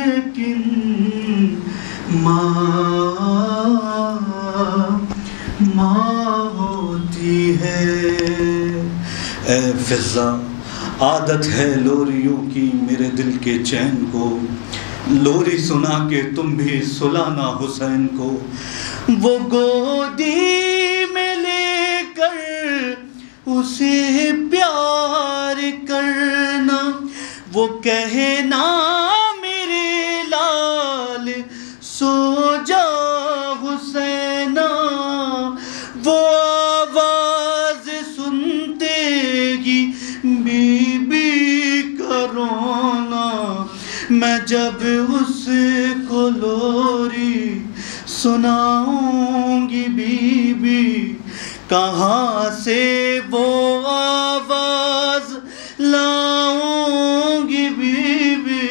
لیکن ماں ہوتی ہے. اے فضا عادت ہے لوریوں کی میرے دل کے چین کو، لوری سنا کے تم بھی سلانا حسین کو. وہ گودی میں لے کر اسے پیار کرنا، وہ کہنا میرے لال سو جا حسینا. وہ آواز سنتے ہی بی بی کا رونا، میں جب اس کو لوری سناؤں گی بی بی، کہاں سے وہ آواز لاؤں گی بی بی.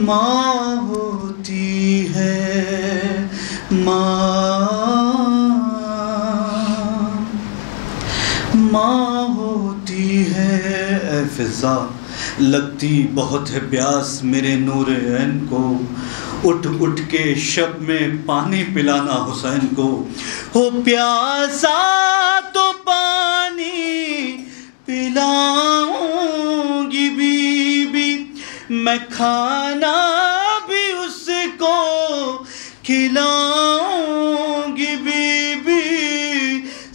ماں ہوتی ہے، ماں ہوتی ہے. اے فضا لگتی بہت ہے پیاس میرے نور عین کو، اٹھ اٹھ کے شب میں پانی پلانا حسین کو. ہو پیاسا تو پانی پلاؤں گی بی بی، میں کھانا بھی اس کو کھلاؤں گی بی بی.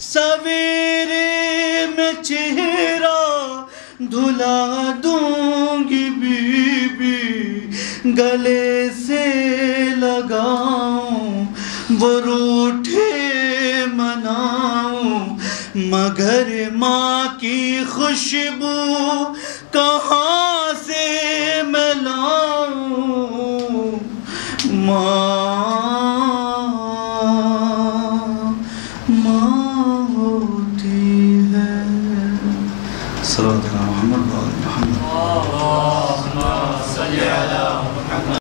سویرے میں چہرہ دھلا دوں گی بی بی، گلے سے لگاؤں وہ روٹھے مناؤں، مگر ماں کی خوشبو کہاں سے میں لاؤں. ماں ہوتی ہے. صلی اللہ علیہ وسلم.